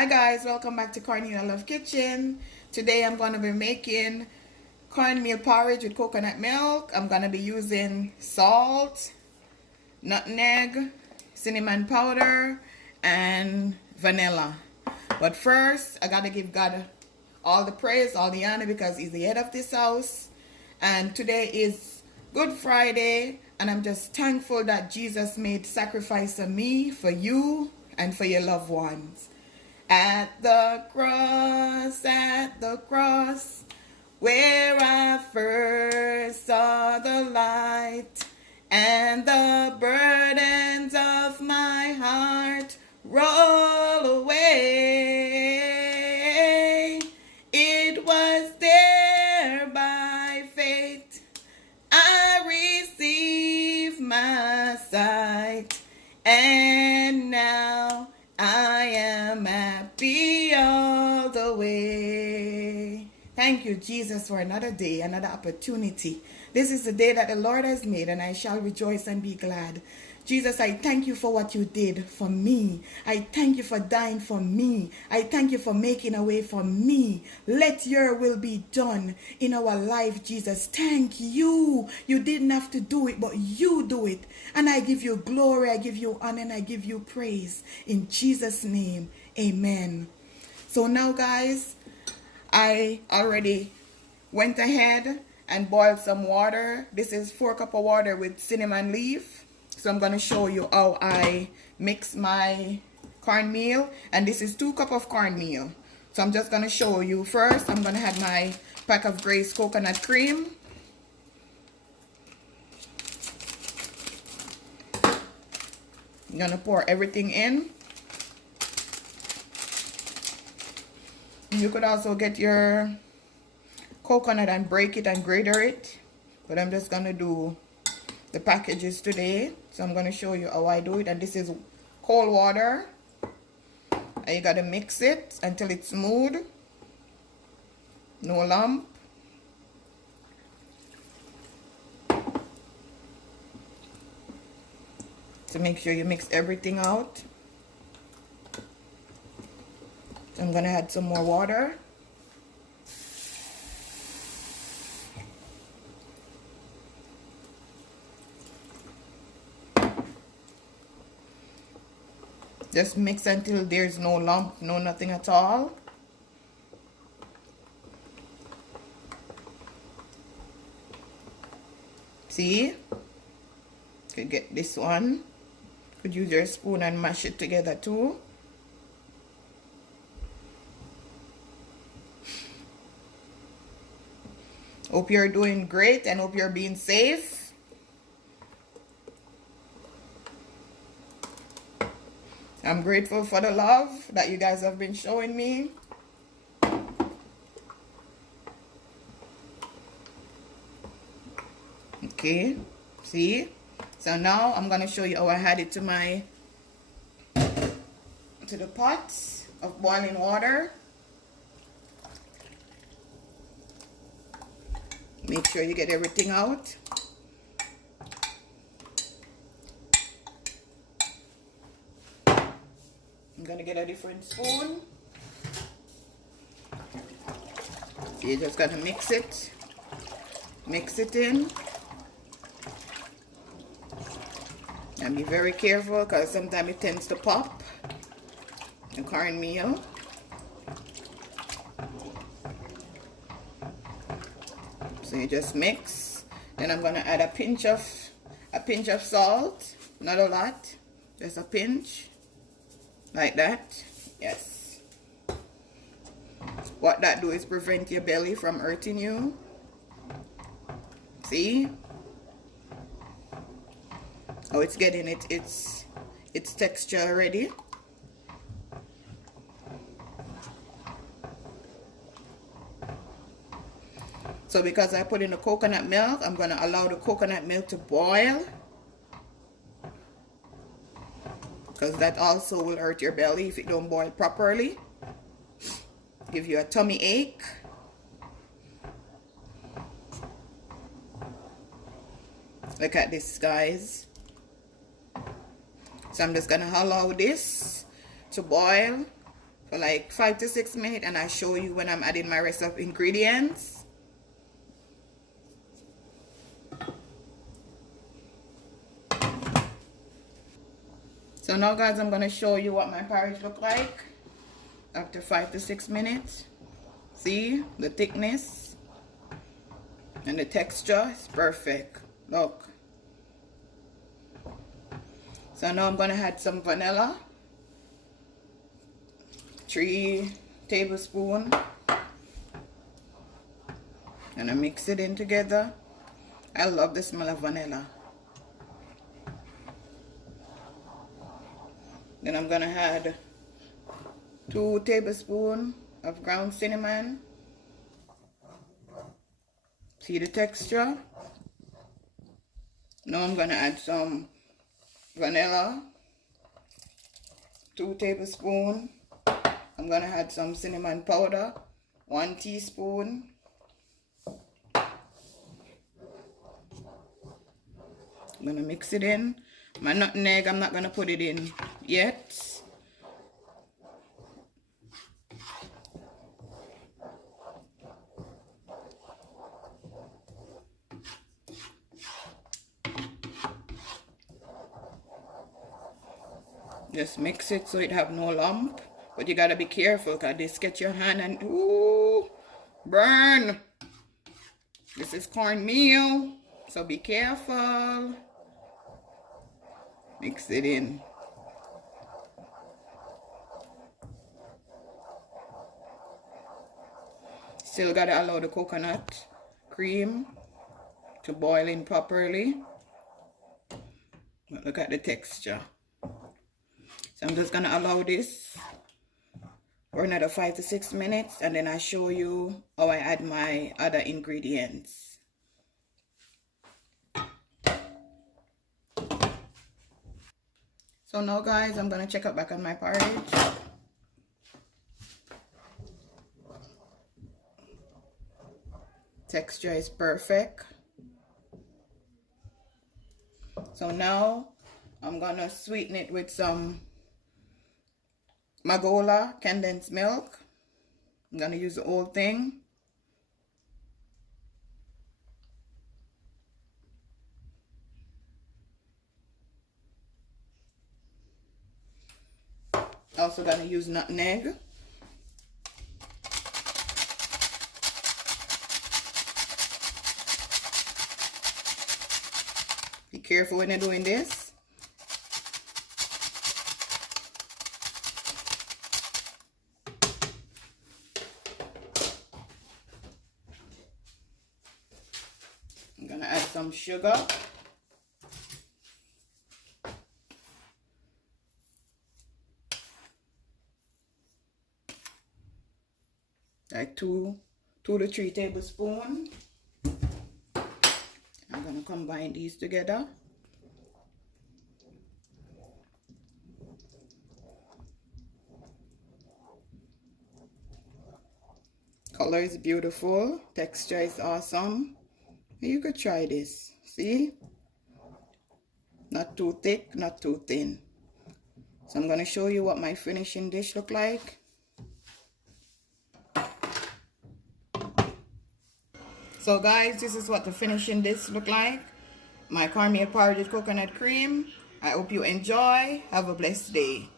Hi guys, welcome back to Cornelialove Kitchen. Today I'm going to be making cornmeal porridge with coconut milk. I'm going to be using salt, nutmeg, cinnamon powder, and vanilla. But first, I got to give God all the praise, all the honor, because He's the head of this house. And today is Good Friday, and I'm just thankful that Jesus made sacrifice for me, for you, and for your loved ones. At the cross, where I first saw the light, and the burdens of my heart roll away. It was there by faith I received my sight, and now I am happy all the way. Thank you, Jesus, for another day, another opportunity. This is the day that the Lord has made, and I shall rejoice and be glad. Jesus, I thank you for what you did for me. I thank you for dying for me. I thank you for making a way for me. Let your will be done in our life, Jesus. Thank you. You didn't have to do it, but you do it. And I give you glory, I give you honor, and I give you praise. In Jesus' name, amen. So now, guys, I already went ahead and boiled some water. This is 4 cups of water with cinnamon leaf. So I'm going to show you how I mix my cornmeal. And this is 2 cups of cornmeal. So I'm just going to show you first. I'm going to add my pack of Grace coconut cream. I'm going to pour everything in. You could also get your coconut and break it and grater it. But I'm just going to do the packages today. So I'm going to show you how I do it. And this is cold water. And you got to mix it until it's smooth. No lump. So make sure you mix everything out. So I'm going to add some more water. Just mix until there's no lump, no nothing at all. See? Could get this one. Could use your spoon and mash it together too. Hope you're doing great and hope you're being safe. I'm grateful for the love that you guys have been showing me. Okay, see? So now I'm going to show you how I add it to the pot of boiling water. Make sure you get everything out. I'm gonna get a different spoon. So you're just gonna mix it in, and be very careful because sometimes it tends to pop the cornmeal. So you just mix. Then I'm gonna add a pinch of salt, not a lot, just a pinch. Like that. Yes. What that do is prevent your belly from hurting you. See? Oh, it's getting its texture already. So because I put in the coconut milk, I'm going to allow the coconut milk to boil. Because that also will hurt your belly if it don't boil properly. Give you a tummy ache. Look at this, guys. So I'm just gonna allow this to boil for like 5 to 6 minutes, and I show you when I'm adding my rest of ingredients. So now guys, I'm going to show you what my porridge look like after 5 to 6 minutes. See the thickness and the texture is perfect. Look. So now I'm going to add some vanilla. 3 tablespoons. And I mix it in together. I love the smell of vanilla. Then I'm going to add 2 tablespoons of ground cinnamon. See the texture? Now I'm going to add some vanilla. 2 tablespoons. I'm going to add some cinnamon powder. 1 teaspoon. I'm going to mix it in. My nutmeg, I'm not going to put it in yet. Just mix it so it have no lump. But you gotta be careful because this get your hand and ooh, burn. This is cornmeal, so be careful. Mix it in. Still gotta allow the coconut cream to boil in properly. But look at the texture. So I'm just gonna allow this for another 5 to 6 minutes, and then I show you how I add my other ingredients. So now guys, I'm gonna check out back on my porridge. Texture is perfect. So now I'm gonna sweeten it with some Magola condensed milk. I'm gonna use the whole thing. Also gonna use nutmeg. Be careful when you're doing this. I'm gonna add some sugar. Like 2 to 3 tablespoons. I'm gonna combine these together. Color is beautiful. Texture is awesome. You could try this. See? Not too thick, not too thin. So I'm gonna show you what my finishing dish look like. So guys, this is what the finishing dish look like. My cornmeal porridge with coconut cream. I hope you enjoy. Have a blessed day.